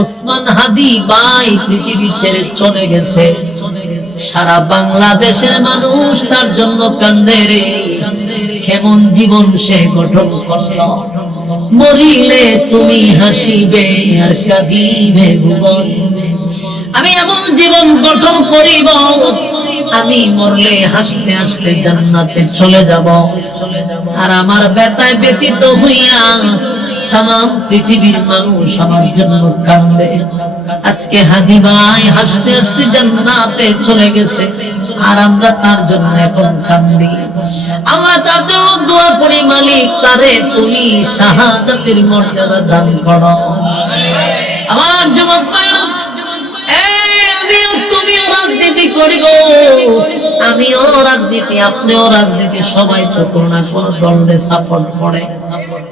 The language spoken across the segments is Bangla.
ওসমান হাদি ভাই পৃথিবী ছেড়ে চলে গেছে, সারা বাংলাদেশের মানুষ তার জন্য কান্দে রে। কেমন জীবন সে গঠন করল, মরিলে তুমি হাসিবে আর কাঁদিবে ভুবন। আমি এমন জীবন গঠন করিব, আমি মরলে হাসতে হাসতে জান্নাতে চলে যাব, আর আমার ব্যথায় ব্যতীত হইয়া तमाम পৃথিবীর মানুষ আমার জন্য কাঁদবে। আজকে হাদি ভাই হাসতে হাসতে জান্নাতে চলে গেছে, আর আমরা তার জন্য এখন কাঁদি। আমরা তার জন্য দোয়া করি, মালিক তারে তুমি শাহাদাতের মর্যাদা দান করো। আমার যুবক ভাইরা, তুমিও রাজনীতি করি গো, আমিও রাজনীতি, আপনিও রাজনীতি, সবাই তো কোনো না কোনো দলে সাপোর্ট করে।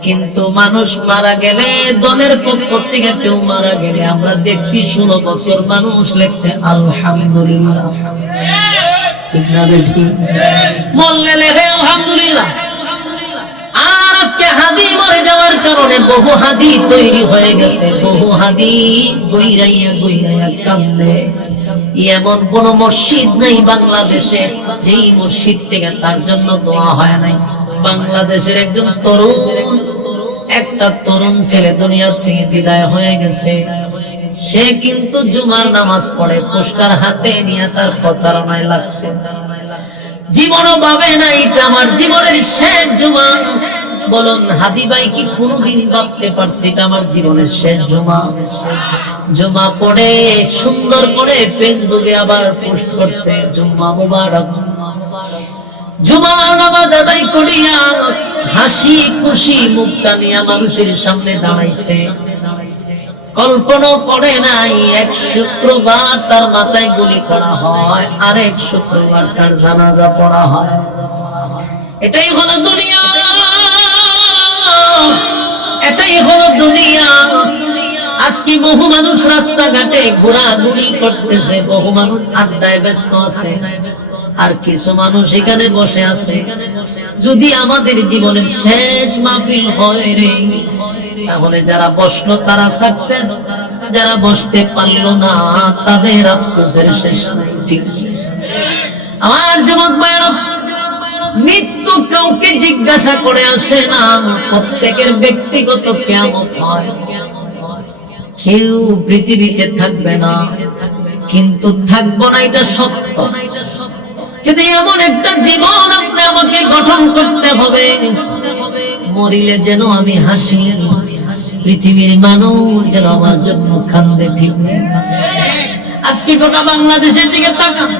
কিন্তু মানুষ মারা গেলে, দলের পক্ষ থেকে কেউ মারা গেলে, আমরা দেখছি 16 বছর মানুষ লেখছে আলহামদুলিল্লাহ, ঠিক না বেটি? মরলে লেখে আলহামদুলিল্লাহ। আর আজকে হাদি মরে যাওয়ার কারণে বহু হাদি তৈরি হয়ে গেছে, বহু হাদি গইরাইয়া গইরাইয়া কান্দে। এমন কোন মসজিদ নাই বাংলাদেশে যেই মসজিদ থেকে তার জন্য দোয়া হয় নাই। বাংলাদেশের একজন একটা তরুণ ছেলে দুনিয়া থেকে বিদায় হয়ে গেছে, সে কিন্তু জুমার নামাজ পড়ে, পোস্টার হাতে নিয়ে তার প্রচারণায় লাগছে। জীবনও ভাবে না এটা আমার জীবনের শেষ জুমা। বলুন হাদি ভাই কি কোনদিন ভাবতে পারছি এটা আমার জীবনের শেষ জুমা? জুমা পড়ে সুন্দর করে ফেসবুকে আবার পোস্ট করছে, জুম্মা মুবারক। জুমা নামাজ আদায় করিয়া হাসি খুশি মুখটা নিয়ে মানুষের সামনে দাঁড়াইছে। কল্পনা করে নাই এক শুক্রবার তার মাথায় গুলি করা হয়, আর এক শুক্রবার তার জানাজা পড়া হয়। এটাই হলো দুনিয়া, এটাই হলো দুনিয়া। আজকে বহু মানুষ রাস্তাঘাটে ঘোরাঘুরি করতেছে, বহু মানুষ আড্ডায় ব্যস্ত আছে, আর কিছু মানুষ এখানে বসে আছে। যদি আমাদের জীবনের শেষ মাহফিল হয় রে, তাহলে যারা বসলো তারা সাকসেস, যারা বসতে পারলো না তাদের আফসোসের শেষ নাই। ঠিক আমার যুবক ভাইরা, মৃত্যু কাউকে জিজ্ঞাসা করে আসে না, প্রত্যেকের ব্যক্তিগত কিয়ামত হয়। কেউ পৃথিবীতে থাকবে না, কিন্তু থাকবো না এটা সত্য। কিন্তু এমন একটা জীবন আপনি আমাকে গঠন করতে হবে, মরিলে যেন আমি হাসি, পৃথিবীর মানুষ যেন আমার জন্য কান্দে। ঠিক আজকে গোটা বাংলাদেশের দিকে তাকান,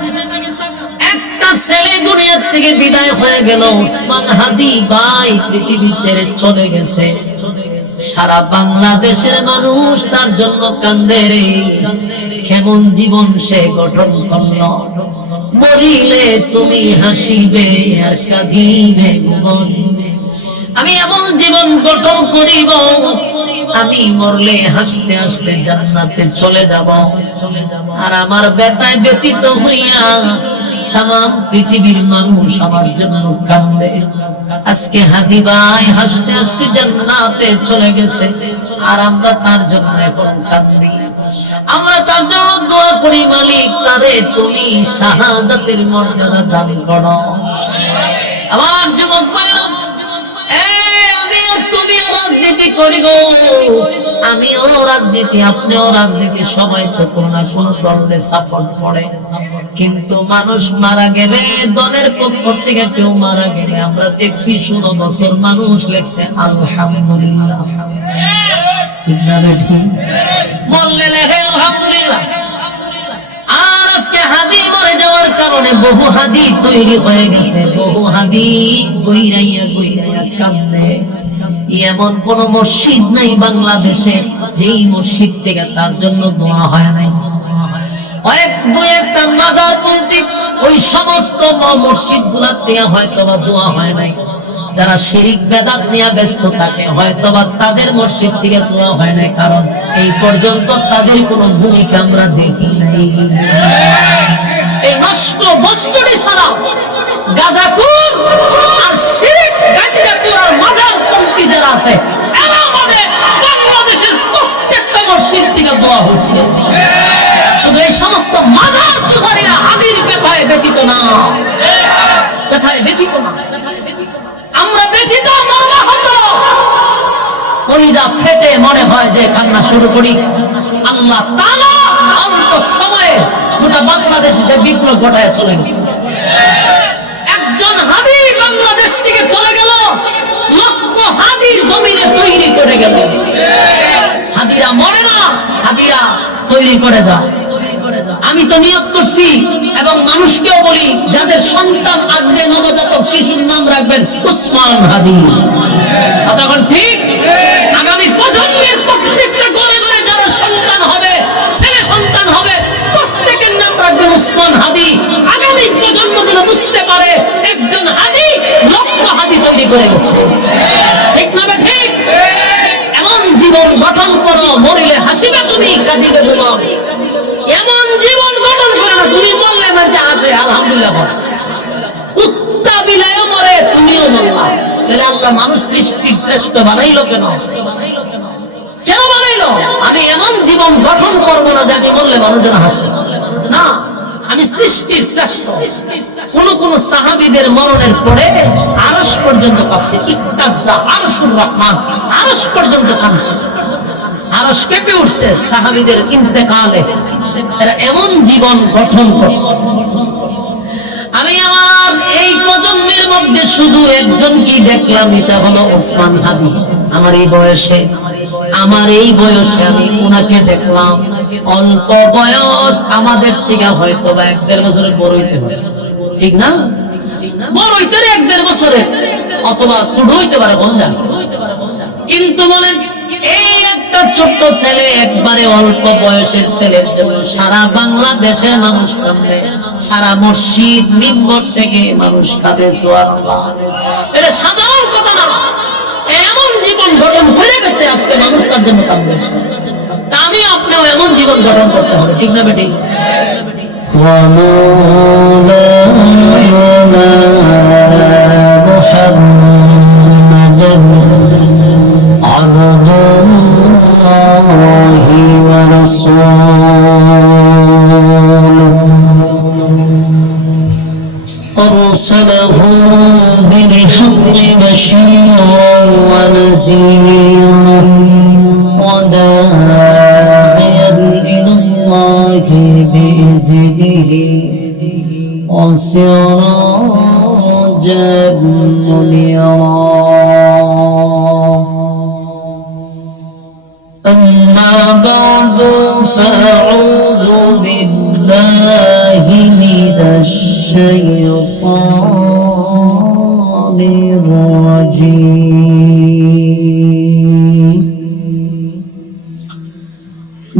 একটা ছেলে দুনিয়া থেকে বিদায় হয়ে গেল, ওসমান হাদি ভাই পৃথিবী ছেড়ে চলে গেছে, সারা বাংলাদেশের মানুষ তার জন্য কান্দে রে। কেমন জীবন সে গঠন করল, মরিলে তুমি হাসিবে আর কাঁদিবে ভুবন। আমি এমন জীবন গঠন করিব, আমি মরলে হাসতে হাসতে জান্নাতে চলে যাব, আর আমার ব্যথায় ব্যতীত হইয়া तमाम পৃথিবীর মানুষ আমার জন্য কাঁদবে। আজকে হাদি ভাই হাসতে হাসতে জান্নাতে চলে গেছে, আর আমরা তার জন্য এখন কাঁদি। আমরা তার জন্য দোয়া করি, মালিক তারে তুমি শাহাদাতের মর্যাদা দান করো। আমার যুবক ভাইরা, তুমি রাজনীতি করি গো, আমিও রাজনীতি, আপনিও রাজনীতি, সবাই তো কোনো না কোনো দলে সাপোর্ট করে। কিন্তু মানুষ মারা গেলে, দলের পক্ষ থেকে কেউ মারা গেলে, আমরা দেখছি 16 বছর মানুষ লেখছে আলহামদুলিল্লাহ, ঠিক না বেটি? বললে লেখে আলহামদুলিল্লাহ। আর আজকে হাদি মরে যাওয়ার কারণে বহু হাদি তৈরি হয়ে গেছে, বহু হাদি গইরাইয়া গইরাইয়া কান্দে। এমন কোন মসজিদ নাই বাংলাদেশে যেই মসজিদ থেকে তার জন্য দোয়া হয় নাই। দুই একটা মাজার বলতে ওই সমস্ত মসজিদ গুলাতে হয়তো বা দোয়া হয় নাই। যারা শিরিক বেদাত নিয়ে ব্যস্ত থাকে, হয়তো বা তাদের মসজিদ থেকে দোয়া হয় নাই, কারণ এই পর্যন্ত তাদের কোনো ভূমিকা আমরা দেখি নাই। এই নষ্ট বস্তুটি ছাড়া গাজাকুর আর শিরিক গাঁজাকুর আর মাজার পন্থী যারা আছে, এরা আমাদের বাংলাদেশের প্রত্যেকটা মসজিদ থেকে দোয়া হয়েছে। শুধু এই সমস্ত মাজার পূজারীরা হাদির ব্যথায় ব্যতীত না, ব্যথায় ব্যতীত না, আমরা ব্যতীত মর্মাহত, কলিজা ফেটে মনে হয় যে কান্না শুরু করি। আল্লাহ তাআলা অল্প সময়ে গোটা বাংলাদেশে সে বিপ্লব ঘটায় চলে গেছে। একজন হাদি বাংলাদেশ থেকে চলে গেল, লক্ষ হাদি জমিনে তৈরি করে গেল। হাদিরা মরে না, হাদিরা তৈরি করে যায়। আমি তো নিয়ত করছি এবং মানুষকেও বলি, যাদের সন্তান আসবে নবজাতক শিশুর নাম রাখবেন উসমান হাদি। তখন ঠিক আগামী প্রজন্মের প্রত্যেকটা ঘরে ঘরে যারা সন্তান হবে, ছেলে সন্তান হবে, প্রত্যেকের নাম রাখবেন উসমান হাদি। আগামী প্রজন্ম যেন বুঝতে পারে একজন হাদি লক্ষ হাদি তৈরি করে গেছে। ঠিক না ঠিক? এমন জীবন গঠন করো, মরিলে হাসিবে তুমি, কাঁদিবে তোমার। এমন জীবন গঠন করে না, তুমি বললে মানে হাসে আলহামদুলিল্লাহ। কুত্তা বিলায়ও মরে, তুমিও মরলা। তাহলে আল্লাহ মানুষ সৃষ্টির শ্রেষ্ঠ বানাইলো কেন? কেন বানাইলো? আমি এমন জীবন গঠন করবো না যে আমি বললে মানুষ যেন হাসে না। আমি সৃষ্টির শ্রেষ্ঠ। কোন কোন সাহাবীদের মরণের পরে আরশ পর্যন্ত কাঁপছে। ইত্তাজ্জা আরশুর রহমান, আরশ পর্যন্ত কাঁপছে, আরশ কেঁপে উঠছে সাহাবীদের ইন্তেকালে। এরা এমন জীবন গঠন করছে। আমি আমার এই প্রজন্মের মধ্যে শুধু একজনকে দেখলাম, এটা হলো ওসমান হাদি। আমার এই বয়সে আমি উনাকে দেখলাম। অল্প বয়স, আমাদের থেকে হয়তো বা 1-1.5 বছরের বড় হইতে পারে, ঠিক না? বড় হইতে 1-1.5 বছরের, অথবা ছোট হইতে পারে, কোন জানে। কিন্তু বলেন, এই একটা ছোট্ট ছেলে, একবারে অল্প বয়সের ছেলের জন্য সারা বাংলাদেশের মানুষ কাঁদে, সারা মসজিদ মিম্বর থেকে মানুষ কাঁদে। সুবহানাল্লাহ, এটা সাধারণ কথা না। এমন জীবন গঠন হয়ে গেছে, আজকে মানুষ তার জন্য কাঁদবে। তা আমি আপনিও এমন জীবন গঠন করতে হবে, ঠিক না বেটি? أرسله بالحق بشيرا ونذيرا وداعيا إلى الله بإذنه وسراجا منيرا. أما بعد فأعوذ بالله من الشيطان الرجيم.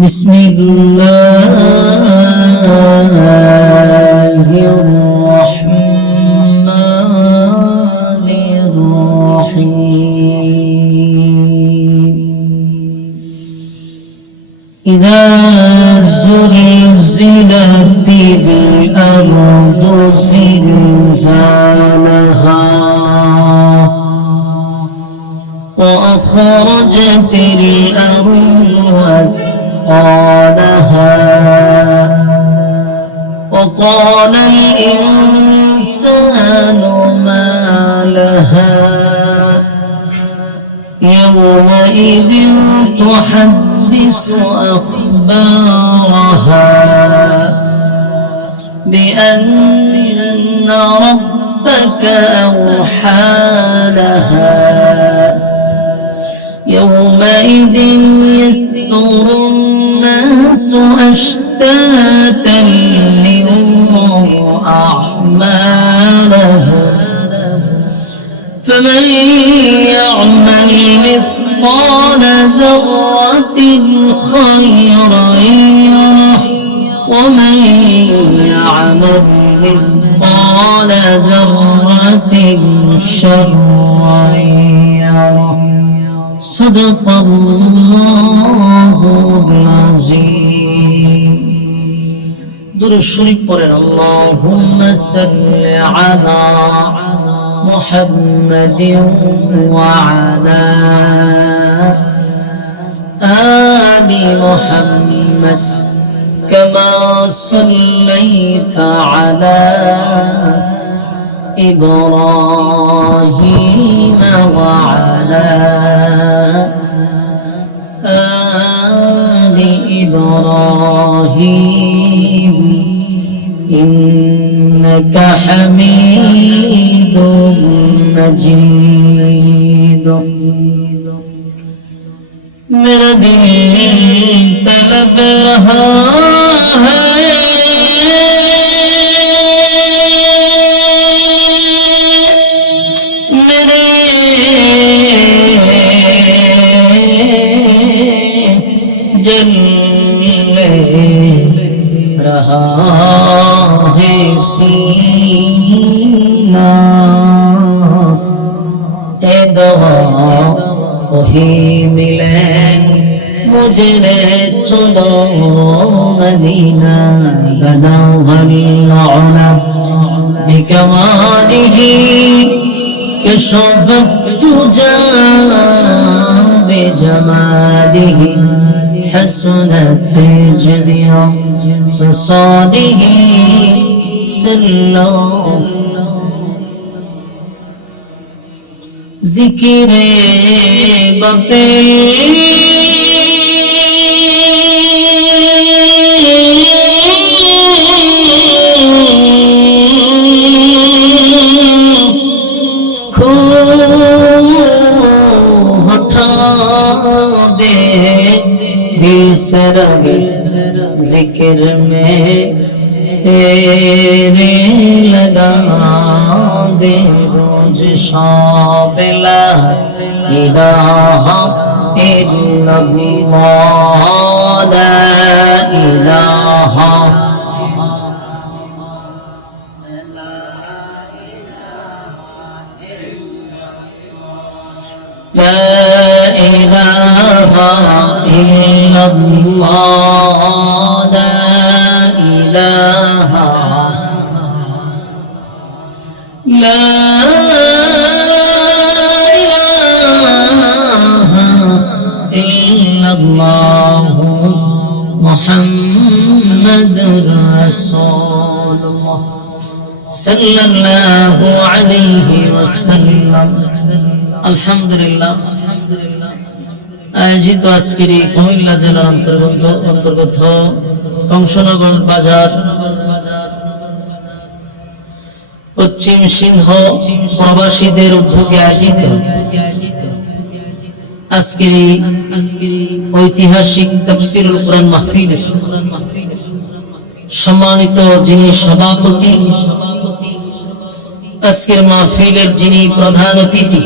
بسم الله الرحمن الرحيم. إذا زلزلت الأرض زلزالها وأخرجت الأرض أثقالها وقال الإنسان ما لها يومئذ تحدث أخبارها بأن ربك أوحى لها يومئذ يصدر الناس أشتاتا ليروا أعمالهم فمن يعمل مثقال ذرة خيرا يره ومن يعمل مثقال ذرة شرا يره. صدق الله العظيم. درود شريف পড়েন। اللهم صل على محمد وعلى آل محمد كما صليت على إبراهيم وعلى آل إبراهيم إنك حميد مجيد मेरा दिल तलब रहा है मेरे जलने रहा है सीना ए दवा वही मिलेंगे मुझे रे चलो मदीना बनाओ हल्ला बिकमालिह कशफत तुजा बिजमालिह हसनत जमीअ फसालिह सल्लल्लाहु जिक्रे बते खो हटा दे दिल से रंग जिक्र में तेरे लगा दे रोज शाम ला इलाहा इल्लल्लाह ला इलाहा لا إله إلا الله لا إله لا إله إلا الله محمد رسول الله صلى الله عليه وسلم আলহামদুলিল্লাহ আয়োজিত আজকের এই কুমিল্লা জেলার অন্তর্গত কংসনগর বাজার পশ্চিম সিংহ প্রবাসীদের উদ্যোগে আয়োজিত আজকের ঐতিহাসিক তাফসীরুল কুরআন মাহফিল সম্মানিত যিনি সভাপতি আজকের মাহফিলের যিনি প্রধান অতিথি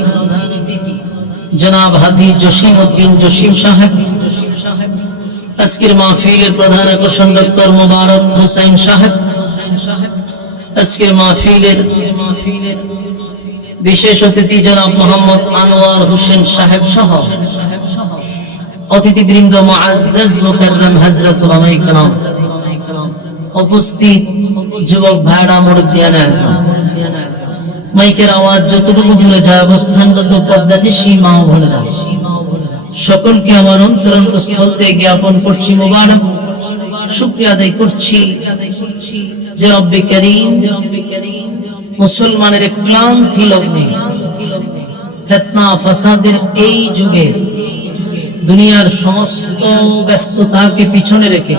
জনাব হাজী জসিম উদ্দিন জসিম সাহেব আজকের মাহফিলের প্রধান আকর্ষণ ডক্টর মোবারক হোসেন সাহেব আজকের মাহফিলের বিশেষ অতিথি জনাব মোহাম্মদ আনোয়ার হোসেন সাহেব সহ অতিথিবৃন্দ মুআজ্জাজ মুকাররম হযরত উলামায়ে কেরাম উপস্থিত যুবক ভাইরা মুরব্বিয়ান আযম মাইকের আওয়াজ যতটুকু দূরে যায় অবস্থানগত পর্দাতে সীমা ও ভোলেরা সকলকে আমার অন্তরস্থল থেকে জ্ঞাপন করছি মোবারক শুকরিয়া আদায় করছি যে রব্বে কারীম মুসলমানের ক্লান্তি লগ্নে ফিতনা ফাসাদের এই যুগে দুনিয়ার সমস্ত ব্যস্ততাকে পিছনে রেখে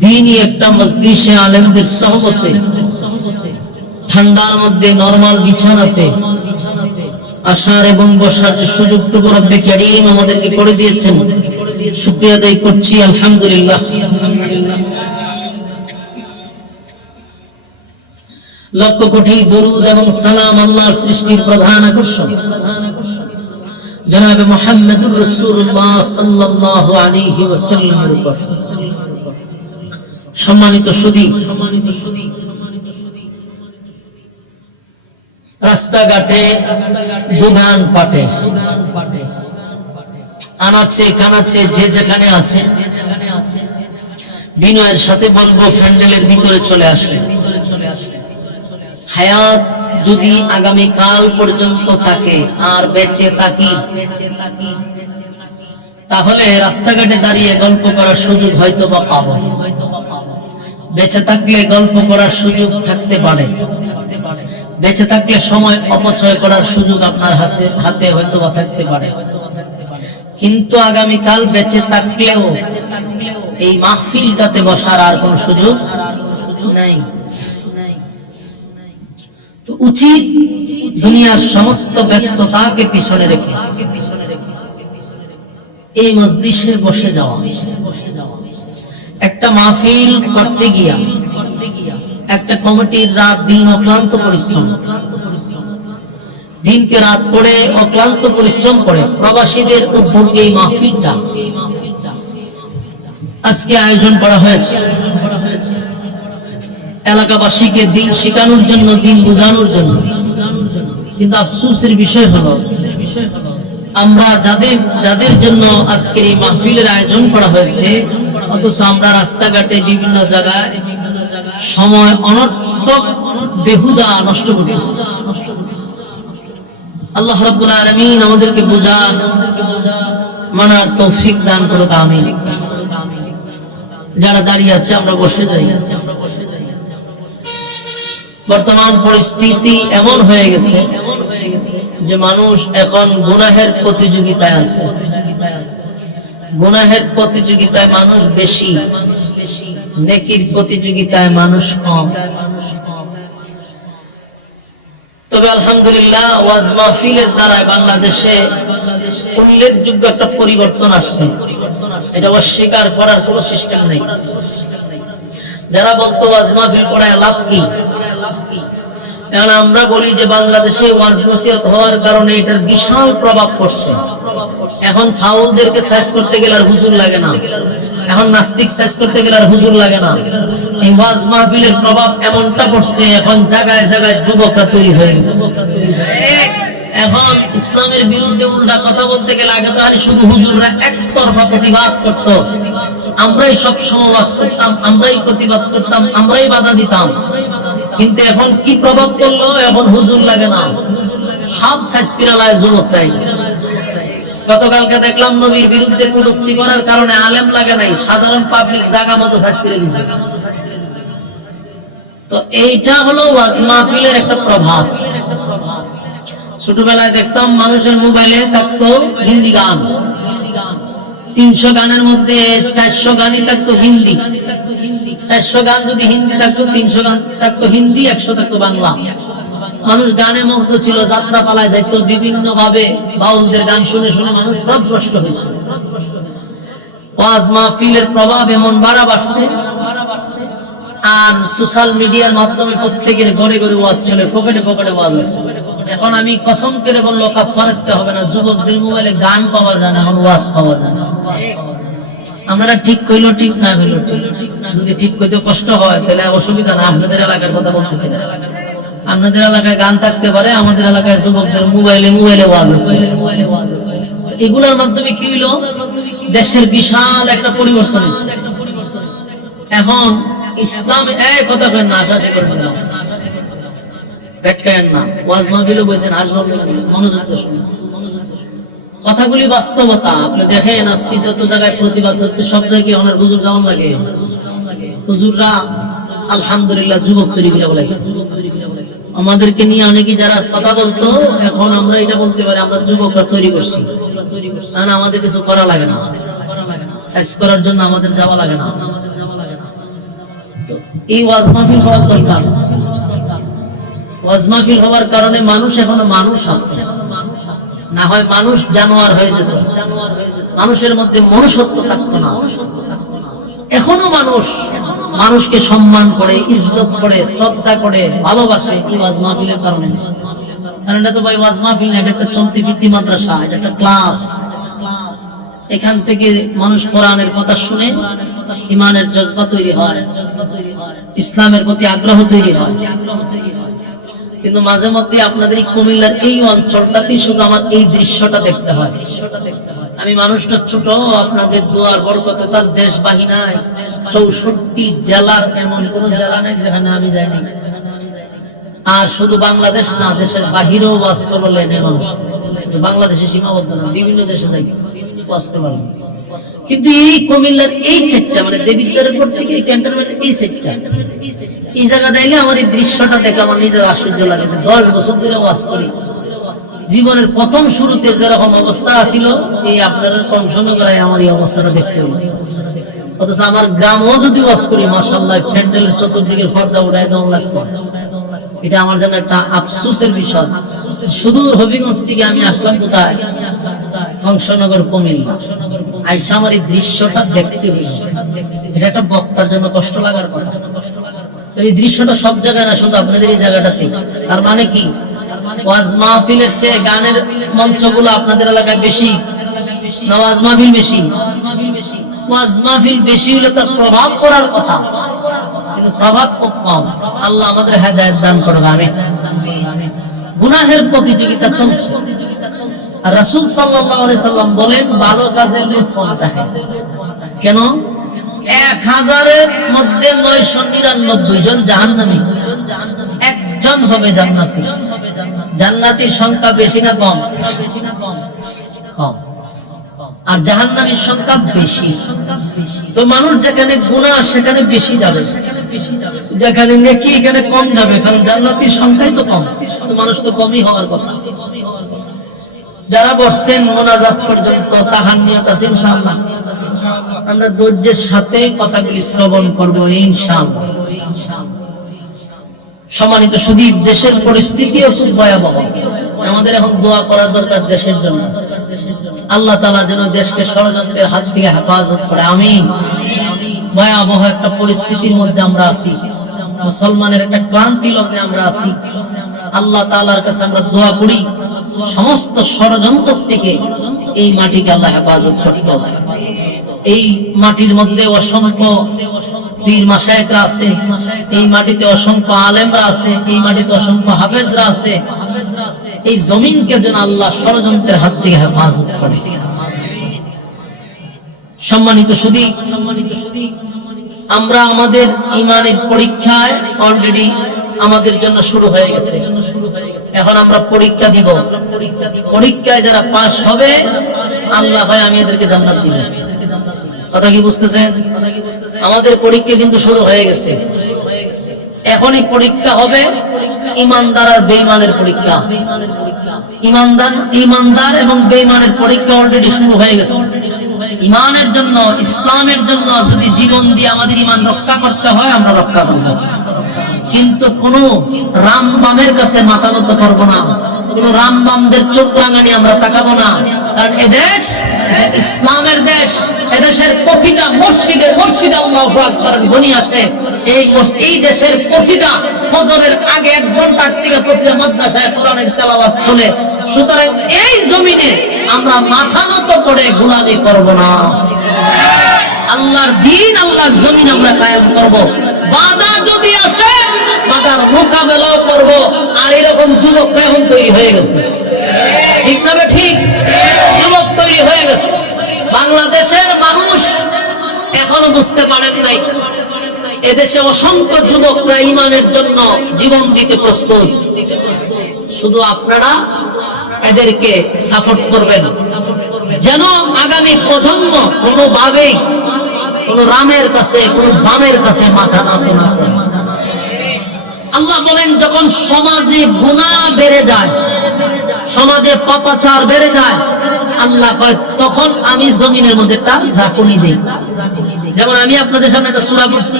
দ্বীনি একটা মজলিসে আলেমদের সহবতে ঠান্ডার মধ্যে নরমাল বিছানাতে আসার এবং বসার যে সুযোগটুকু রব্বে কারীম আমাদেরকে করে দিয়েছেন শুকরিয়া আদায় করছি আলহামদুলিল্লাহ। লক্ষ কোটি দরুদ এবং সালাম আল্লাহর সৃষ্টির প্রধান আকর্ষণ জনাবে মুহাম্মদুর রাসূলুল্লাহ সাল্লাল্লাহু আলাইহি ওয়াসাল্লামের উপর। সম্মানিত সুধী, রাস্তাঘাটে দোকান পাটে আনাচে কানাচে যে যেখানে আছে বিনয়ের সাথে বলবো প্যান্ডেলের ভিতরে চলে আসলে। হায়াত যদি আগামী কাল পর্যন্ত থাকে আর বেঁচে থাকি, তাহলে রাস্তাঘাটে দাঁড়িয়ে গল্প করার সুযোগ হয়তো বা পাবো। বেঁচে থাকলে গল্প করার সুযোগ থাকতে পারে, বেঁচে থাকলে সময় অপচয় করার সুযোগ আপনার হাতে হয়তো বা থাকতে পারে। কিন্তু আগামীকাল বেঁচে থাকলেও এই মাহফিলটাতে বসার আর কোন সুযোগ নাই। তো উচিত দুনিয়ার সমস্ত ব্যস্ততাকে পিছনে রেখে এই মজলিসে বসে যাওয়া। একটা মাহফিল করতে গিয়া একটা কমিটির রাত দিন অক্লান্ত পরিশ্রম, দিনকে রাত করে অক্লান্ত পরিশ্রম করে প্রবাসীদের উদ্যোগে এই মাহফিলটা আজকে আয়োজন করা হয়েছে। এলাকাবাসীকে দিন শেখানোর জন্য, দিন বোঝানোর জন্য। কিন্তু আফসোসের বিষয় হলো আমরা যাদের জন্য আজকে এই মাহফিলের আয়োজন করা হয়েছে, অথচ আমরা রাস্তাঘাটে বিভিন্ন জায়গায় সময় অনর্থক বেহুদা নষ্ট করতেছি। আল্লাহ রাব্বুল আলামিন আমাদেরকে বোঝার মানার তৌফিক দান করুক, আমিন। যারা দাঁড়িয়ে আছে আমরা বসে যাই। বর্তমান পরিস্থিতি এমন হয়ে গেছে যে মানুষ এখন গুনাহের প্রতিযোগিতায় আছে। গুনাহের প্রতিযোগিতায় মানুষ বেশি, নেকির প্রতিযোগিতায় মানুষ কম। তবে আলহামদুলিল্লাহ ওয়াজ মাহফিলের দ্বারা বাংলাদেশে উল্লেখযোগ্য একটা পরিবর্তন আসছে। এটা অস্বীকার করার কোনো সিস্টেম নেই। যারা বলতো ওয়াজ মাহফিল পড়ায় লাভ কি, এখন আমরা বলি যে বাংলাদেশে ওয়াজ নসিহত হওয়ার কারণে এটার বিশাল প্রভাব পড়ছে। এখন ফাউলদেরকে সাইজ করতে গেলে আর হুজুর লাগে না, এখন নাস্তিক সাইজ করতে গেলে আর হুজুর লাগে না। এই ওয়াজ মাহফিলের প্রভাব এমনটা পড়ছে, এখন জায়গায় জায়গায় যুবকরা তৈরি হয়ে গেছে। এখন ইসলামের বিরুদ্ধে উল্টা কথা বলতে গেলে আগে তো আর শুধু হুজুররা একতরফা প্রতিবাদ করত, আমরাই সব সমাজ করতাম, আমরাই প্রতিবাদ করতাম, আমরাই বাধা দিতাম। কিন্তু এখন কি প্রভাব পড়লো, এখন হুজুর লাগে না, সব সাইজপিরালায় যুবকরাই। গতকালকে দেখলাম নবীর বিরুদ্ধে কটূক্তি করার কারণে আলেম লাগে নাই, সাধারণ পাবলিক জায়গা মতো সাইজপিরে দিচ্ছে। তো এইটা হলো ওয়াজ মাহফিলের একটা প্রভাব। ছোটবেলায় দেখতাম মানুষের মোবাইলে থাকতো হিন্দি গান, 300 গানের মধ্যে 400 গানই থাকতো হিন্দি। 400 গান যদি হিন্দি থাকতো, 300 গান থাকতো হিন্দি, 100 থাকতো বাংলা। মানুষ গানে মুগ্ধ ছিল, যাত্রা পালায় যাইতো, বিভিন্ন ভাবে বাউলদের গান শুনে শুনে মানুষ পথভ্রষ্ট হয়েছে। ওয়াজ মাহফিলের প্রভাব এমন বাড়ছে, আর সোশ্যাল মিডিয়ার মাধ্যমে প্রত্যেকের ঘরে ঘরে ওয়াজ চলে, পকেটে পকেটে ওয়াজ আছে। এখন আমি কসম করে বললো কাফারাতে হবে না, যুবকদের মোবাইলে গান পাওয়া যায় না, এখন ওয়াজ পাওয়া যায় না। আপনারা ঠিক কইলো ঠিক, না কইলো ঠিক। যদি ঠিক কইতে কষ্ট হয় তাহলে অসুবিধা না, আপনাদের এলাকার কথা বলতেছি না। আপনাদের এলাকায় গান থাকতে পারে, আমাদের এলাকায় যুবকদের মোবাইলে ওয়াজ আছে। এগুলোর মাধ্যমে কি হইলো, দেশের বিশাল একটা পরিবর্তন হয়েছে। এখন ইসলাম এক কথা কেন না, আশা করবেন না, ব্যাখ্যান না, ওয়াজ মাহফিলে বসেন, হাসবেন, মনোযোগ দিয়ে শুনুন। কথাগুলি বাস্তবতা। আপনি দেখেন আজকে যত জায়গায় প্রতিবাদ হচ্ছে, সব জায়গায় ওনার হুজুর যেমন লাগে, হুজুররা আলহামদুলিল্লাহ যুবক তৈরি করে বলেছে। আমাদেরকে নিয়ে অনেকে যারা কথা বলতো, এখন আমরা এটা বলতে পারি আমরা যুবকরা তৈরি করছি, কারণ আমাদের কিছু করা লাগে না, সাইজ করার জন্য আমাদের যাওয়া লাগে না। তো এই ওয়াজ মাহফিল হওয়ার দরকার। ওয়াজ মাহফিল হওয়ার কারণে মানুষ এখনো মানুষ আছে, না হয় মানুষ জানোয়ার হয়ে যেত, মানুষের মধ্যে মনুষ্যত্ব থাকতো না। এখনো মানুষ মানুষকে সম্মান করে, ইজ্জত করে, শ্রদ্ধা করে, ভালোবাসে এই ওয়াজ মাহফিলের কারণে। কারণ এটা তো ভাই ওয়াজ মাহফিল না, এটা একটা চলতি ফিরতি মাদ্রাসা, এটা একটা ক্লাস। এখান থেকে মানুষ কোরআনের কথা শুনে ঈমানের জজবা তৈরি হয়, ইসলামের প্রতি আগ্রহ তৈরি হয়। কিন্তু মাঝে মধ্যে আপনাদের কুমিল্লার এই অঞ্চলটাতেই শুধু আমার এই দৃশ্যটা দেখতে হয়। আমি মানুষটা ছোট, আপনাদের দোয়ার বরকতে তার দেশ বাহি নাই। 64 জেলার এমন কোন জেলা নাই যেখানে আমি যাইনি। আর শুধু বাংলাদেশ না, দেশের বাহিরেও ওয়াজ করলেন মানুষ, শুধু বাংলাদেশে সীমাবদ্ধ না, বিভিন্ন দেশে যাই ওয়াজ করলেন। কিন্তু এই কুমিল্লার এই সেটটা মানে দেবিদ্বারের পর থেকে এই ক্যান্টনমেন্টের এই সেটটা, এই জায়গা দেখলে আমার এই দৃশ্যটা দেখে আমার নিজের আশ্চর্য লাগে। 10 বছর ধরে ওয়াজ করি, জীবনের প্রথম শুরুতে যেরকম অবস্থা ছিল, এই আপনারা কনফার্ম করায় আমার এই অবস্থাটা দেখতে হলো। অথচ আমার গ্রামও যদি ওয়াজ করি, মাশাআল্লাহ প্যান্ডেলের চতুর্দিকের পর্দা উঠায় দেওয়া লাগতো। এটা আমার জন্য একটা আফসোসের বিষয়। সুদূর হবিগঞ্জ থেকে আমি আসলাম কোথায়, কংসনগর কুমিল্লা, আইসা আমার এই দৃশ্যটা দেখতে হইল। এটা একটা বক্তার জন্য কষ্ট লাগার কথা। তো এই দৃশ্যটা সব জায়গায় না, শুধু আপনাদের এই জায়গাটাতে। তার মানে কি, ওয়াজ মাহফিলের চেয়ে গানের মঞ্চগুলো আপনাদের এলাকায় বেশি না ওয়াজ মাহফিল বেশি? ওয়াজ মাহফিল বেশি হলে তার প্রভাব পড়ার কথা, কিন্তু প্রভাব খুব কম। আল্লাহ আমাদের হেদায়েত দান করুন, আমিন। গুনাহের প্রতিযোগিতা চলছে, আর রাসূল সাল্লাল্লাহু আলাইহি সাল্লাম বলেন ভালো কাজের লোক কম থাকে। কেন? 1000-এর মধ্যে 999 জন জাহান্নামী, একজন হবে জান্নাতি। জান্নাতীর সংখ্যা বেশি না কম? কম। আর জাহান্নামীর সংখ্যা বেশি। তো মানুষ যেখানে গুনাহ সেখানে বেশি যাবে, যেখানে নেকি এখানে কম যাবে, কারণ জান্নাতীর সংখ্যাই তো কম, তো মানুষ তো কমই হওয়ার কথা। যারা বসছেন মোনাজাত পর্যন্ত, তাহার নিয়ত আছে ইনশাআল্লাহ। আমরা ধৈর্যের সাথে কথাগুলি শ্রবণ করব ইনশাআল্লাহ। সম্মানিত শুধু দেশের পরিস্থিতিও খুব ভয়াবহ। আমাদের এখন দোয়া করার দরকার দেশের জন্য। আল্লাহ তাআলা যেন দেশকে ষড়যন্ত্রের হাত থেকে হেফাজত করে, আমিন। ভয়াবহ একটা পরিস্থিতির মধ্যে আমরা আছি, মুসলমানের একটা ক্লান্তি লগ্নে আমরা আছি। আল্লাহ তাআলার কাছে আমরা দোয়া করি, সমস্ত ষড়যন্ত্র থেকে এই মাটিকে আল্লাহ হেফাজত করতে হবে। এই মাটির মধ্যে অসংখ্য পীর মাশায়েখরা আছে, এই মাটিতে অসংখ্য আলেমরা আছে, এই মাটিতে অসংখ্য হাফেজরা আছে। এই জমিনকে যেন আল্লাহ ষড়যন্ত্রের হাত থেকে হেফাজত করে। সম্মানিত সুধী, আমরা আমাদের ঈমানের পরীক্ষায় অলরেডি আমাদের জন্য শুরু হয়ে গেছে। এখন আমরা পরীক্ষা দিব, পরীক্ষায় যারা পাস হবে আল্লাহ হয় আমি এদেরকে জান্নাত দিব। কথা কি বুঝতেছেন? আমাদের পরীক্ষা কিন্তু শুরু হয়ে গেছে। এখনই পরীক্ষা হবে ঈমানদার আর বেঈমানের পরীক্ষা। ঈমানদার এবং বেঈমানের পরীক্ষা অলরেডি শুরু হয়ে গেছে। ঈমানের জন্য, ইসলামের জন্য যদি জীবন দিয়ে আমাদের ঈমান রক্ষা করতে হয় আমরা রক্ষা করব, কিন্তু কোন রামবামের কাছে মাথা নত করব না, কোন রামবামদের চোখ রাঙানি আমরা তাকাবো না। কারণ এদেশ ইসলামের দেশ, এদেশের প্রতিটা মসজিদে মসজিদে আল্লাহু আকবার ধ্বনি আসে। এই দেশের প্রতিটা ফজরের আগে 1 ঘন্টা থেকে প্রতিটা মাদ্রাসায় কোরআনের তেলাওয়াত চলে। সুতরাং এই জমিনে আমরা মাথা নত করে গোলামি করব না। আল্লাহর দ্বীন, আল্লাহর জমিন আমরা কায়েম করব। বাধা যদি আসে বাধার মোকাবেলাও করব। আর এরকম যুবক এখন তৈরি হয়ে গেছে, ঠিক না? ঠিক, যুবক তৈরি হয়ে গেছে। বাংলাদেশের মানুষ এখনো বুঝতে পারেন নাই, এদেশে অসংখ্য যুবকরা ঈমানের জন্য জীবন দিতে প্রস্তুত। শুধু আপনারা এদেরকে সাপোর্ট করবেন, যেন আগামী প্রজন্ম কোনোভাবেই কোন রামের কাছে, কোন বামের কাছে মাথা নত না করে। আল্লাহ বলেন যখন সমাজে গুনাহ বেড়ে যায়, সমাজে পাপাচার বেড়ে যায়, আল্লাহ কয় তখন আমি জমিনের মধ্যে একটা ঝাঁকুনি দেই। যেমন আমি আপনাদের সামনে একটা সূরা পড়ছি,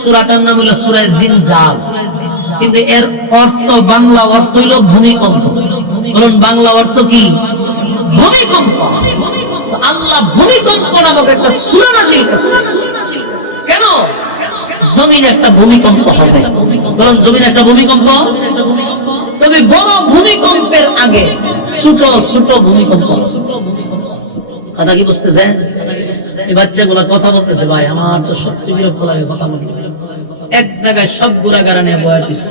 সূরাটার নাম হলো সূরা জিলজাল, কিন্তু এর অর্থ, বাংলা অর্থ হলো ভূমিকম্প। বলুন বাংলা অর্থ কি? ভূমিকম্প। তো আল্লাহ ভূমিকম্প নামক একটা সূরা নাযিল করেছে। কেন? জমিনে একটা ভূমিকম্প হবে। বলুন জমিনে একটা ভূমিকম্প। তবে বড় ভূমিকম্পের আগে ছোট ছোট ভূমিকম্প। কথা কি বুঝতেছেন? এই বাচ্চাগুলা কথা বলতেছে, ভাই আমার তো সবচেয়ে বিরক্ত লাগে কথা বলতে। এক জায়গায় সব গুড়াগাড়া নিয়ে বয়া দিচ্ছে।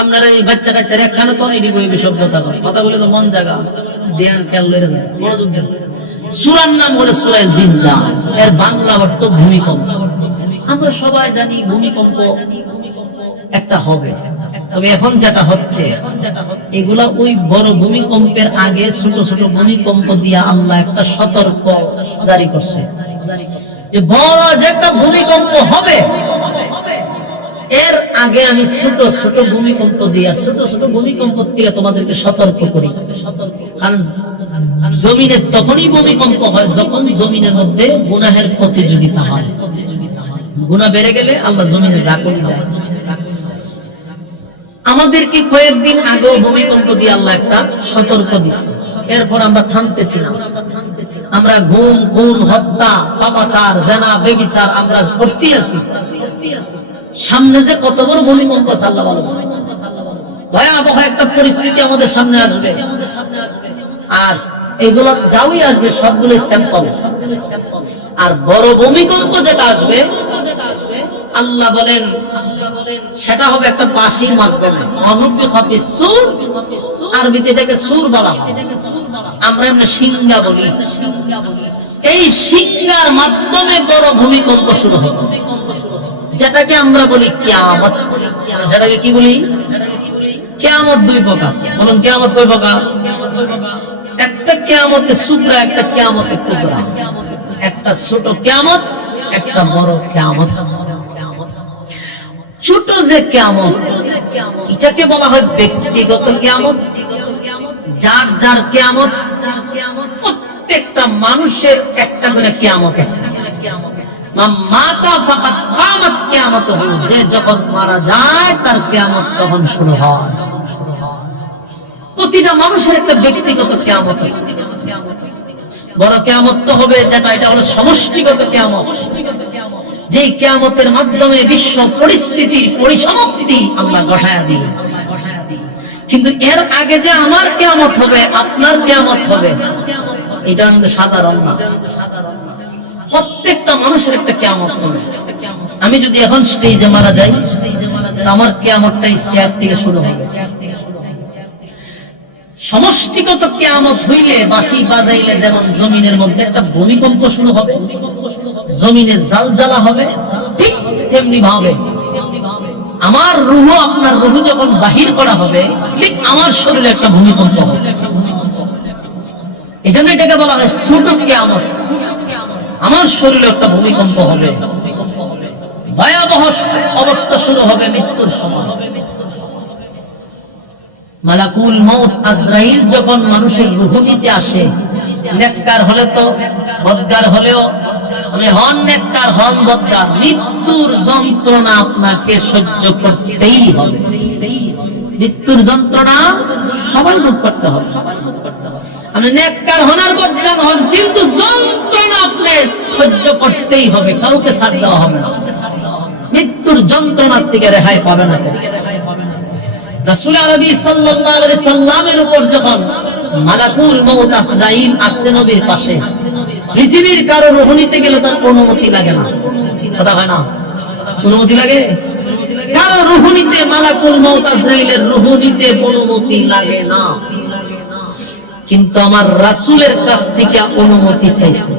আপনারা এই বাচ্চা কাচ্চার একখানে তো এটি বই সব কথা বলে তো মন জায়গা ধ্যান খেয়াল লয়ে যায়, মনোযোগ দেন। সূরার নাম হলো সূরা জিলজাল, এর বাংলা অর্থ ভূমিকম্প। আমরা সবাই জানি ভূমিকম্প একটা হবে, তবে এখন যেটা হচ্ছে এগুলা ওই বড় ভূমিকম্পের আগে ছোট ছোট ভূমিকম্প দিয়া আল্লাহ একটা সতর্ক জারি করছে যে বড় যে একটা ভূমিকম্প হবে এর আগে আমি ছোট ছোট ভূমিকম্প দিয়া ছোট ছোট ভূমিকম্প দিয়ে তোমাদেরকে সতর্ক করি। কারণ জমিনে তখনই ভূমিকম্প হয় যখন জমিনের মধ্যে গুনাহের প্রতিযোগিতা হয়। গুনাহ বেড়ে গেলে আল্লাহ জমিনে জাগরি দেয়। আমাদেরকে কয়েকদিন আগেও ভূমিকম্প দিয়ে আল্লাহ একটা সতর্ক দিচ্ছে, এরপর আমরা থামতেছি না। আমরা গুম খুন হত্যা পাপাচার জানা বেবিচার আমরা করতে আছি। সামনে যে কত বড় ভূমিকম্প আল্লাহ বলে, ভয়াবহ একটা পরিস্থিতি আমাদের সামনে আসবে, আর এগুলো যাওই আসবে সবগুলো স্যাম্পল। আর বড় ভূমিকম্প যেটা আসবে আল্লাহ বলেন সেটা হবে একটা বাঁশির মাধ্যমে। আরবিতে এটাকে সুর বলা হয়, আমরা এমনি সিংহা বলি। এই সিংহার মাধ্যমে বড় ভূমিকম্প শুরু হবে, যেটাকে আমরা বলি কিয়ামত। সেটাকে কি বলি? কিয়ামত দুই প্রকার। বলুন কিয়ামত কয় প্রকার? একটা কিয়ামতে সুগরা, একটা কিয়ামতে কুবরা। একটা ছোট কিয়ামত, একটা বড় কিয়ামত। ছোট যে কিয়ামত এটাকে বলা হয় ব্যক্তিগত কিয়ামত। যার যার কিয়ামত, প্রত্যেকটা মানুষের একটা করে কিয়ামত আছে। যে যখন মারা যায় তার কিয়ামত তখন শুরু হয়। প্রতিটা মানুষের একটা ব্যক্তিগত কিয়ামত আছে। বড় কিয়ামত তো হবে যেটা, এটা হলো সমষ্টিগত কিয়ামত। যে কিয়ামতের মাধ্যমে বিশ্ব পরিস্থিতির পরিসমাপ্তি আল্লাহ ঘটায়া দিন। কিন্তু এর আগে যে আমার কিয়ামত হবে, আপনার কিয়ামত হবে, এটা কিন্তু সাধারণ না। প্রত্যেকটা মানুষের একটা কিয়ামত হবে। আমি যদি এখন স্টেজে মারা যাই, আমার কিয়ামতটাই চেয়ার থেকে শুরু হবে। সমষ্টিগত কিয়ামত হইলে বাঁশি বাজাইলে যেমন জমিনের মধ্যে একটা ভূমিকম্প শুরু হবে, জমিনে জালজালা হবে, ঠিক তেমনি ভাবে আমার রূহ, আপনার রূহ যখন বাহির করা হবে, ঠিক আমার শরীরে একটা ভূমিকম্প হবে। এই জন্য এটাকে বলা হয় ছোট কিয়ামত। আমার শরীরে একটা ভূমিকম্প হবে, ভয়াবহ অবস্থা শুরু হবে মৃত্যুর সময়। মালাকুল মউত আজরাইল যখন মানুষের রূহ নিতে আসে, নেককার হলে তো বদকার হলেও হন নেককার হন বদকার, মৃত্যুর যন্ত্রণা আপনাকে সহ্য করতেই হবে। মৃত্যুর যন্ত্রণা সবাই ভোগ করতে হবে। আপনি নেককার হন আর বদকার হন, কিন্তু যন্ত্রণা আপনি সহ্য করতেই হবে, কাউকে ছাড় দেওয়া হবে না। মৃত্যুর যন্ত্রণার থেকে রেহাই পাবে না। রাসূল আরবি সাল্লাল্লাহু আলাইহি সাল্লামের উপর যখন মালাকুল মউত আজরাইল আসছে নবীর পাশে, পৃথিবীর কারো রূহ নিতে গেলে তার অনুমতি লাগে না। কথা হয় না? অনুমতি লাগে? কারো রূহ নিতে মালাকুল মউত আজরাইলের রূহ নিতে অনুমতি লাগে না। কিন্তু আমার রাসূলের কাছ থেকে অনুমতি চাইছে।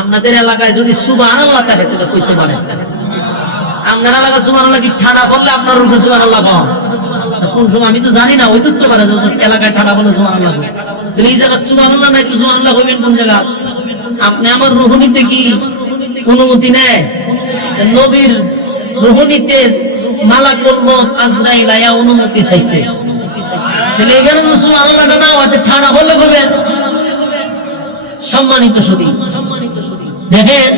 আপনাদের এলাকায় যদি সুবহানাল্লাহ থাকে তাহলে কইতে পারেন। আপনার এলাকা সুবহানাল্লাহ কি ঠাড়া বললে আপনার রূপে সুবহানাল্লাহ পাওয়া কোন সময় আমি তো জানি না, ওই তো পারে এলাকায় ঠাড়া বলে সুবহানাল্লাহ। এই জায়গা সুবহানাল্লাহ নাই তো সুবহানাল্লাহ হইবেন কোন জায়গা? আপনি আমার রূহ নিতে কি অনুমতি নেয়? নবীর রূহ নিতে মালাকুল মউত আজরাইল আয়া অনুমতি চাইছে। তাহলে এখানে তো সুবহানাল্লাহটা না হতে ঠাড়া বললে হইবেন। সম্মানিত সুধী, দেখেন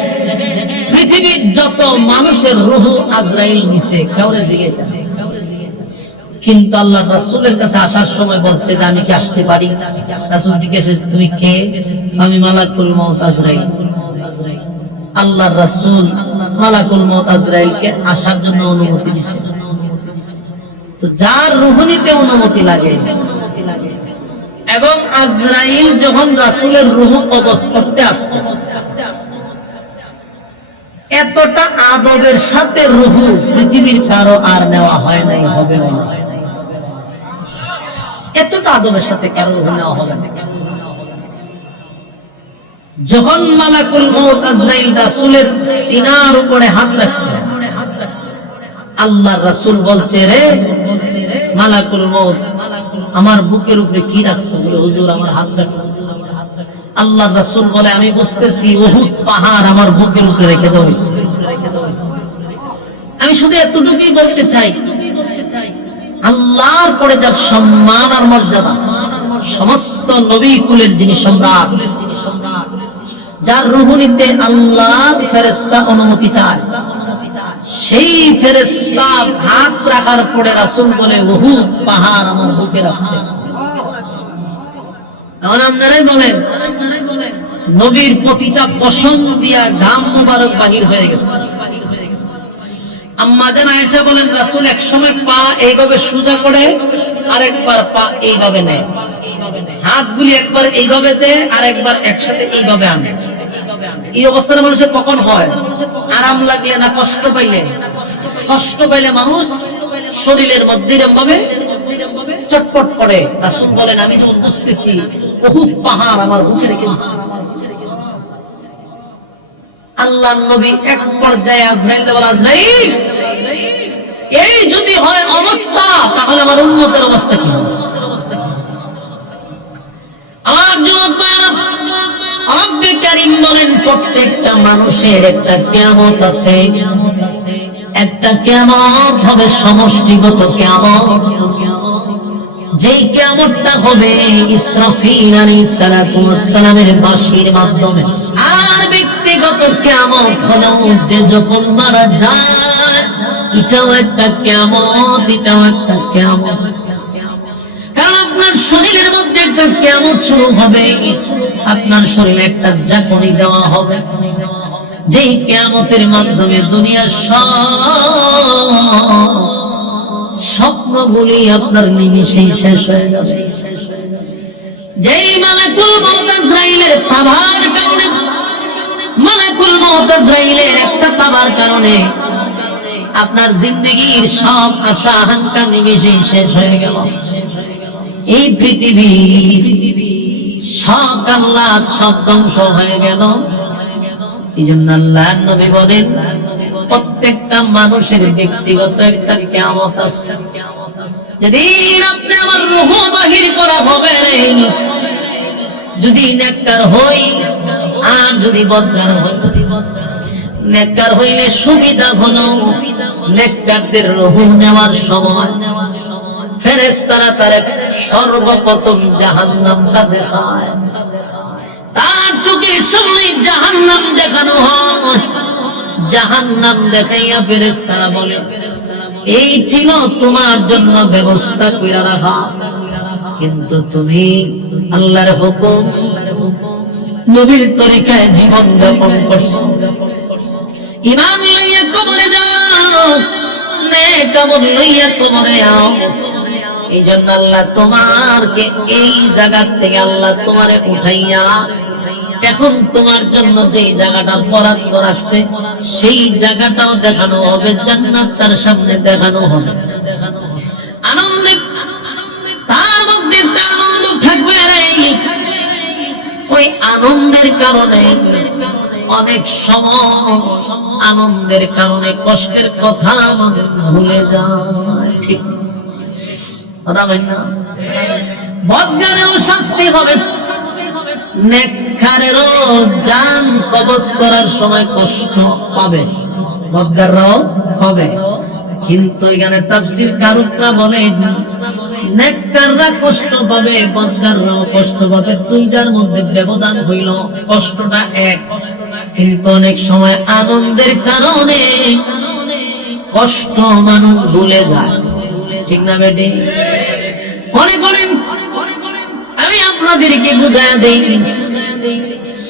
পৃথিবীর যত মানুষের রূহ আজরাইল নিছে, কাউরে জিজ্ঞেস, কিন্তু আল্লাহ রাসূলের কাছে আসার সময় বলছে যে আমি কি আসতে পারি? রাসূল জিজ্ঞেস, তুমি কে? আমি মালাকুল মউত আজরাইল। আল্লাহর রাসূল মালাকুল মউত আজরাইলকে আসার জন্য অনুমতি দিয়েছে। তো যার রূহ নিতে অনুমতি লাগে, এবং আজরাইল যখন রাসূলের রূহ কবজ করতে আসছে, এতটা আদবের সাথে রূহ পৃথিবীর কারো আর নেওয়া হয় নাই, হবেও না। এতটা আদবের সাথে কারো রূহ নেওয়া হবে না। যখন মালাকুল মউত আজরাইল রাসূলের সিনার উপরে হাত রাখছে, আল্লাহর রাসূল বলছে, রে মালাকুল মউত আমার বুকের উপরে কি রাখছো? হুজুর আমার হাত রাখছে। আল্লাহর রাসূল বলে, আমি বুঝতেছি উহুদ পাহাড় আমার বুকের উপরে রেখে দেওয়া হয়েছে। আমি শুধু এতটুকুই বলতে চাই, আল্লাহর পরে যার সম্মান আর মর্যাদা, সমস্ত নবী কুলের যিনি সম্রাট, যার রুহুনিতে আল্লাহর ফেরেশতা অনুমতি চায়, সেই ফেরেশতা হাত রাখার পরে রাসূল বলে উহুদ পাহাড় আমার বুকে রাখছে। এখন আপনারাই বলেন, নবীর প্রতিটা পশম দিয়া ঘাম মুবারক বাহির হয়ে গেছে। আম্মা জান আয়েশা বলেন, রাসূল এক সময় পা এইভাবে সোজা করে, আরেকবার পা এইভাবে নেয়, হাতগুলি একবার এইভাবে দেয় আর একবার একসাথে এইভাবে আনে। এই অবস্থাটা মানুষের কখন হয়? আরাম লাগলে না কষ্ট পাইলে? কষ্ট পাইলে মানুষ শরীরের মধ্যে এরকম ভাবে চটপট করে। রাসূল বলেন, আমি যখন বুঝতেছি উহুদ পাহাড় আমার বুকে রেখে দিচ্ছি। আল্লাহর নবী এক পর্যায়ে আজরাইলকে বলে, আজরাইল এই যদি হয় অবস্থা, তাহলে আমার উম্মতের অবস্থা কি হবে? আমার যুবক ভাইরা, রব্বে কারীম বলেন, প্রত্যেকটা মানুষের একটা কিয়ামত আছে। একটা কিয়ামত হবে সমষ্টিগত কিয়ামত, যেই কিয়ামতটা হবে ইসরাফিল আলাইহিস সালাতু ওয়াস সালামের বাঁশির মাধ্যমে। আর ব্যক্তিগত কিয়ামত হলো যে যখন মারা যায়, এটাও একটা কিয়ামত, এটাও একটা কিয়ামত। কারণ আপনার শরীরের মধ্যে একটা কিয়ামত শুরু হবে, আপনার শরীরে একটা জাকনি দেওয়া হবে, যেই কিয়ামতের মাধ্যমে দুনিয়ার স্বপ্নগুলি আপনার নিমিষেই শেষ হয়ে যাবে। যেই মালাকুল মউত আজরাইলের তাবার কারণে, মালাকুল মউত আজরাইলের একটা তাবার কারণে আপনার জিন্দেগীর সব আশা আকাঙ্ক্ষা নিমিষেই শেষ হয়ে গেল। এই পৃথিবীর সব আল্লাহ সব ধ্বংস হয়ে গেল। এই জন্য আল্লাহর নবী বলেন, প্রত্যেকটা মানুষের ব্যক্তিগত একটা কিয়ামত আছে। যেদিন আপনি আমার রূহ বাহির করা হবে, যদি নেককার হই আর যদি বদকার হই। নেককার হইলে সুবিধা হলো, নেককারদের রূহ নেওয়ার সময় ফেরেশতারা তারে সর্বপ্রথম জাহান্নামটা দেখায়। তার চোখের সামনে জাহান্নাম দেখানো হয়। জাহান্নাম দেখাইয়া ফেরেশতারা বলে, এই ছিল তোমার জন্য ব্যবস্থা কইরা রাখা, কিন্তু তুমি আল্লাহর হুকুম, নবীর তরিকায় জীবন যাপন করছো। ঈমান লইয়া কবরে যাও, নেক আমল লইয়া কবরে আও। এই জন্য আল্লাহ তোমারকে এই জায়গা থেকে আল্লাহ তোমারে উঠাইয়া এখন তোমার জন্য যে জায়গাটা বরাদ্দ রাখছে, সেই জায়গাটাও দেখানো হবে, জান্নাত তার সামনে দেখানো হবে। আনন্দে তার মধ্যে আনন্দ থাকবে। ওই আনন্দের কারণে অনেক সময় আনন্দের কারণে কষ্টের কথা আমাদের ভুলে যায়। ঠিক বদকারেরও শাস্তি হবে, নেককারেরও জান কবজ করার সময় কষ্ট পাবে, বদকাররাও হবে। কিন্তু এখানে তাফসীর কারকরা বলেন, নেককাররা কষ্ট পাবে, বদকাররাও কষ্ট পাবে। দুইটার মধ্যে ব্যবধান হইল, কষ্টটা এক, কিন্তু অনেক সময় আনন্দের কারণে কষ্ট মানুষ ভুলে যায়। ঠিক না বেটি? মনে করেন, আমি আপনাদেরকে বুঝায় দেই,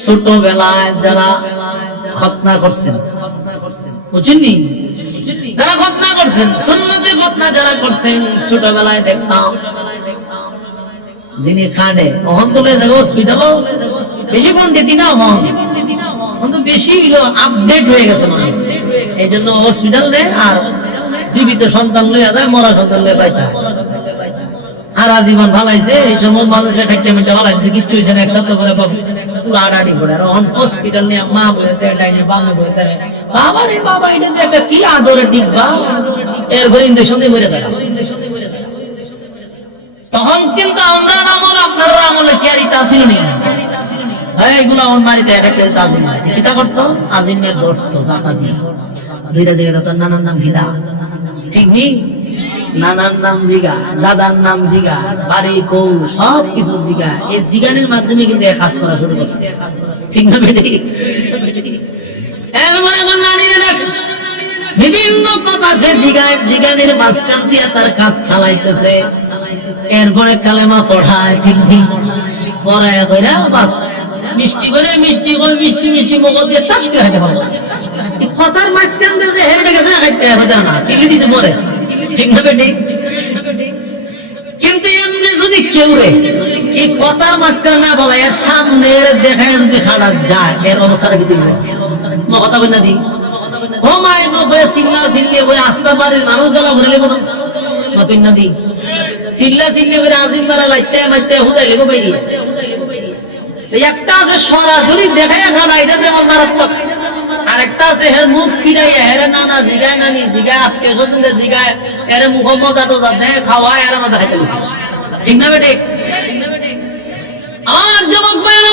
ছোটবেলায় যারা খতনা করছেন, বুঝেননি? যারা খতনা করছেন, সুন্নতে খতনা যারা করছেন, ছোটবেলায় দেখতাম যিনি খাটে অহন্তলে হসপিটালও বেশি পণ্ডিতি না হন, কিন্তু বেশি আপডেট হয়ে গেছে মানে, এই জন্য হসপিটাল নেই আর জীবিত সন্তান লইয়া যায়, মরা সন্তান লইয়া পাইতা। আর আজীবন ভালাইছে, এই সময় মানুষের খাইতে মিটে ভালাইছে, কিচ্ছু হয়েছে না, এক সপ্তাহ পরে আড়াড়ি করে আর হসপিটাল নিয়ে মা বসে ডাইনে বামে বসে বাবা রে বাবা, এটা যে একটা কি আদরে ডিব্বা, এরপরে ইঞ্জেকশন দিয়ে মরে যায়। তখন কিন্তু আমরা আমল আপনারা আমলে কি আর ইতা ছিল না, এইগুলো আমার বাড়িতে একটা তাজিম কিতা করতো, আজিমের ধরতো জাতা দিয়ে দুইটা জায়গায় তো নানার নাম ঘিরা, ঠিক নেই, নানার নাম জিগা, দাদার নাম জিগা, বাড়ি কৌ সব কিছু জিগা, এই জিগানের মাধ্যমে কিন্তু কাজ করা শুরু করছে, ঠিক না বেটি? এরপরে আমার নারীরা বিভিন্ন কথা সে জিগায়, জিগানের মাঝখান দিয়ে তার কাজ চালাইতেছে, এরপরে কালেমা পড়ায়, ঠিক ঠিক পড়ায় কইরা বাস মিষ্টি করে মিষ্টি করে মিষ্টি মিষ্টি মুখ দিয়ে তাস করে হাঁটে পাবো, কথার মাঝখান দিয়ে যে হেরে গেছে না সিলি দিছে মরে, ঠিক না বেটি? কিন্তু এমনি যদি কেউ রে এই কথার মাঝখানে না বলে, এর সামনে দেখায় যদি খাড়া যায়, এর অবস্থাটা কি থাকবে? কথা বলে না দি ও মায়ের নফে চিল্লা চিল্লি হয়ে আসতে পারে, মানুষ গলা ভরে বলো নতুন না দি চিল্লা চিল্লি করে আজিম মারা লাইতে মাইতে হুদাই লেগো বাইরে। একটা আছে সরাসরি দেখায় খাড়া, এটা যেমন মারাত্মক, আর একটা আছে হের মুখ ফিরাইয়া হেরে নানা জিগায়, নানি জিগায়, আত্মীয় স্বজনদের জিগায়, এর মুখ মজা টোজা দেয়, খাওয়ায়, এর মজা খাইতে বেশি, ঠিক না বেটে? আমার যুবক ভাইরা,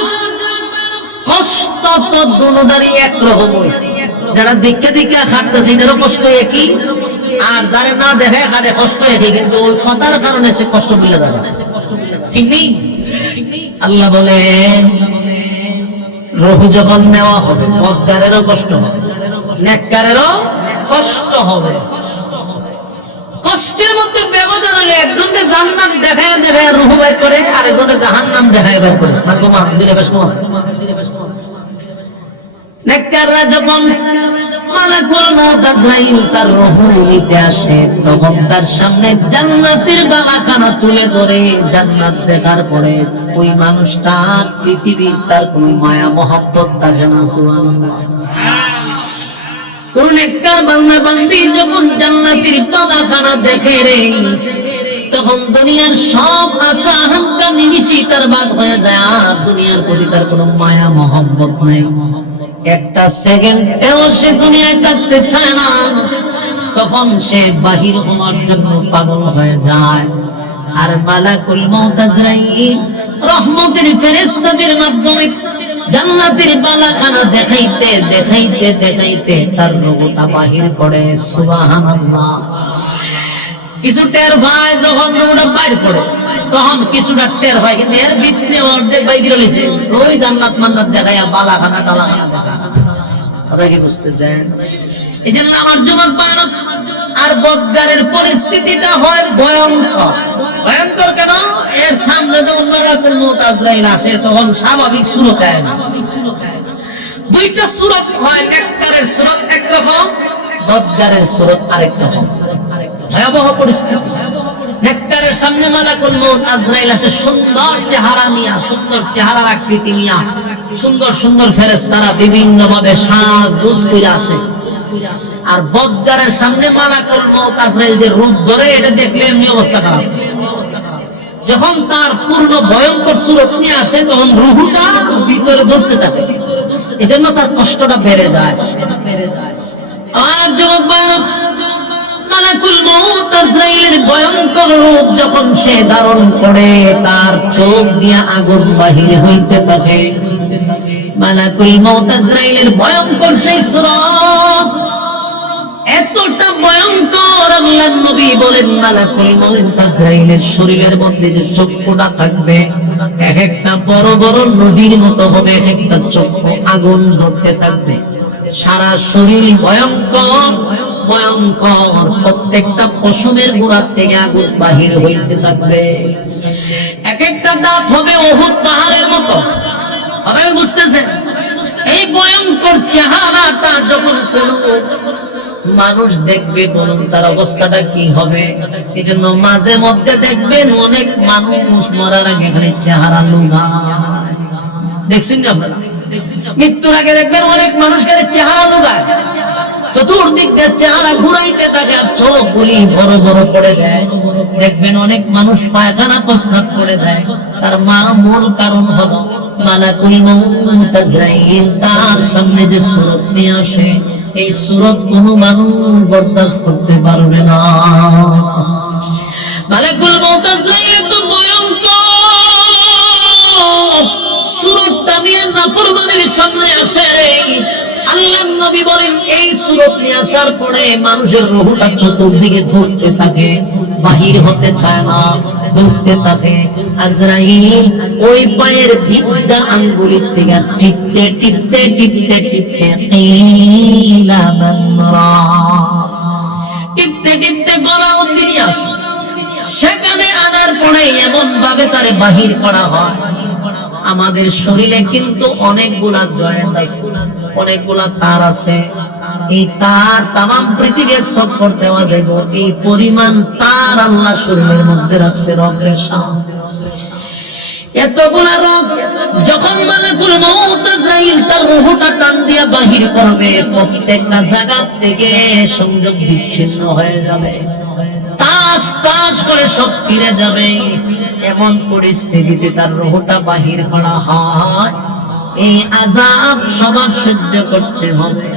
কষ্ট তো দুটারই একরকম, যারা দেখে দেখে খাটতেছে এটারও কষ্ট একই, আর যারা না দেখে খাটে কষ্ট একই, কিন্তু ওই কথার কারণে সে কষ্ট মিলে যাবে, ঠিক নেই? আল্লাহ বলেন রূহ যখন নেওয়া হবে, বদকারেরও কষ্ট হবে, নেককারেরও কষ্ট হবে। কষ্টের মধ্যে ব্যবধান হলে একজনকে জান্নাত দেখায় দেখায় রূহ বের করে, আর একজনকে জাহান্নাম দেখায় বের করে, মাগমা দুইটা বেশ কম আছে। নেককাররা যখন মালাকুল মউত আজরাইল তার রূহ নিতে আসে, তখন তার সামনে জান্নাতের বালাখানা তুলে ধরে, জান্নাত দেখার পরে ওই মানুষটার পৃথিবীর তার কোন মায়া মহব্বত থাকে না। সুবহানাল্লাহ। কোন নেককার বান্দা বান্দি যখন জান্নাতের বালাখানা দেখে রে, তখন দুনিয়ার সব আশা আকাঙ্ক্ষা নিমিষেই তার বাদ হয়ে যায়, আর দুনিয়ার প্রতি তার কোনো মায়া মহব্বত নেই। একটা সেকেন্ড এও সে দুনিয়ায় থাকতে চায় না, তখন সে বাহির হওয়ার জন্য পাগল হয়ে যায়। আর মালাকুল মউত আজরাইল রহমতের ফেরেশতাদের মাধ্যমে জান্নাতের বালাখানা দেখাইতে দেখাইতে দেখাইতে তার রূহটা বাহির করে। সুবহানাল্লাহ। কিছু টের পায় যখন রূহটা বাইর করে, তখন কিছুটা টের পায়, কিন্তু এর ভিতরে অর্ধেক বাইরে রয়েছে ওই জান্নাত মান্নাত দেখাইয়া বালাখানা টালাখানা দেখা। কথা কি বুঝতেছেন? এই জন্য আমার যুবক বায়ন আর বদগারের পরিস্থিতিটা হয় ভয়ঙ্কর। ভয়ঙ্কর কেন? এর সামনে যখন মালাকুল মউত আজরাইল আসে, তখন স্বাভাবিক সুরত হয় না, দুইটা সুরত হয়। নেককারের সুরত একরকম, বদগারের সুরত আরেক রকম। ভয়াবহ পরিস্থিতি। নেককারের সামনে মালাকুল মউত আজরাইল আসে সুন্দর চেহারা নিয়া, সুন্দর চেহারার আকৃতি নিয়া, সুন্দর সুন্দর ফেরেশতারা বিভিন্ন ভাবে সাজগোজ করে আসে। আর বদগারের সামনে মালাকুল মউত আজরাইল যে রূপ ধরে, এটা দেখলে এমনি অবস্থা খারাপ। যখন তার পূর্ণ ভয়ঙ্কর সুরত নিয়ে আসে, তখন রূহটা ভিতরে ধরতে থাকে, এজন্য তার কষ্টটা বেড়ে যায়। আর যুবক ভাইরা, মালাকুল মউত আজরাইলের ভয়ঙ্কর রূপ যখন সে ধারণ করে, তার চোখ দিয়ে আগুন বাহির হইতে থাকে। মালাকুল মউত আজরাইলের ভয়ঙ্কর সেই সুরত এতটা ভয়ঙ্কর, আল্লাহর নবী বলেন মালাকুল মউত আজরাইলের শরীরের মধ্যে যে চক্ষুটা থাকবে, এক একটা বড় বড় নদীর মতো হবে, এক একটা চক্ষু আগুন ধরতে থাকবে। সারা শরীর ভয়ঙ্কর ভয়ঙ্কর, প্রত্যেকটা পশমের গোড়া থেকে আগুন বাহির হইতে থাকবে। এক একটা দাঁত হবে উহুদ পাহাড়ের মতো। আপনারা বুঝতেছেন? এই ভয়ঙ্কর চেহারাটা যখন কোন মানুষ দেখবে, বলুন তার অবস্থাটা কি হবে? এই জন্য মাঝে মধ্যে দেখবেন অনেক মানুষ মরার আগে এখানে চেহারা লুকায়। দেখছেন না আপনারা? মৃত্যুর আগে দেখবেন অনেক মানুষের চেহারা লুকায়, চতুর্দিক দিয়ে চেহারা ঘুরাইতে থাকে, আর চোখগুলি বড় বড় করে দেয়। দেখবেন অনেক মানুষ পায়খানা প্রস্রাব করে দেয়, তার মূল কারণ হলো মালাকুল মউত আজরাইল তার সামনে যে সূরত নিয়ে আসে, এই সূরত কোনো মানুষ বরদাস্ত করতে পারবে না। মালাকুল মউত আজরাইল তো ভয়ঙ্কর, সূরতটা নিয়ে নাফরমানের সামনে আসে। আল্লাহর নবী বলেন এই সূরত নিয়ে আসার পরে মানুষের রূহটা চতুর্দিকে ধরতে থাকে, বাহির হতে চায় না, ধরতে থাকে। আজরাইল ওই পায়ের বিদ্যা আঙ্গুলির থেকে টিপতে টিপতে টিপতে টিপতে কিলা মানরা টিপতে টিপতে গলা অবধি নিয়ে আসে। সেখানে আনার পরে এমন ভাবে তারে বাহির করা হয়। আমাদের শরীরে কিন্তু অনেকগুলা জয়েন্ট আছে, অনেকগুলা তার আছে। এই তার তামাম পৃথিবীর সব করতে দেওয়া যাবে, এই পরিমাণ তার আল্লাহ শরীরের মধ্যে রাখছে রবের সামনে। এতগুলা রোগ যখন মালাকুল মউত আজরাইল তার রূহটা টান দিয়া বাহির করবে, প্রত্যেকটা জায়গা থেকে সংযোগ বিচ্ছিন্ন হয়ে যাবে, তাস তাস করে সব ছিঁড়ে যাবে। এমন পরিস্থিতিতে তার রূহটা বাহির করা হয়। এই আযাব সবার সহ্য করতে হবে,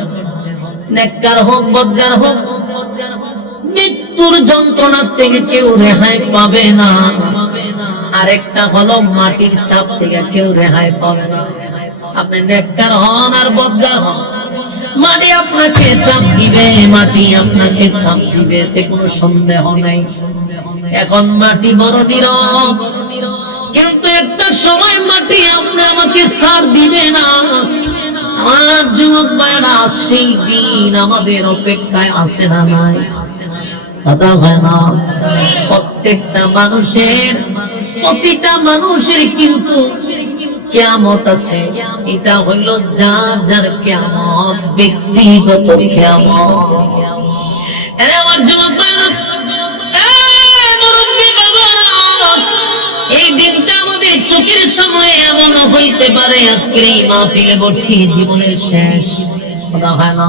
নেককার হোক বদকার হোক। মৃত্যুর যন্ত্রণা থেকে কেউ রেহাই পাবে না। আরেকটা হলো মাটির চাপ থেকে কেউ রেহাই পাবে না। আপনি নেককার হন আর বদকার হন, মাটি আপনাকে চাপ দিবে, মাটি আপনাকে চাপ দিবে, এতে কোনো সন্দেহ নাই। এখন মাটি বড় নীরব, কিন্তু একটা সময় মাটি আপনি আমাকে ছাড় দিবে না। আমার যুবক ভাইরা, সেই দিন আমাদের অপেক্ষায় আছে না নাই? কথা হয় না? প্রত্যেকটা মানুষের, প্রতিটা মানুষের কিন্তু কিয়ামত আছে। এটা হইল যার যার কিয়ামত, ব্যক্তিগত কিয়ামত। আরে আমার যুবক ভাইরা, মুরব্বি বাবারা, এই দিনটা আমাদের চোখের সামনে এমন হইতে পারে আজকের এই মাহফিলে বসি জীবনের শেষ। কথা হয় না?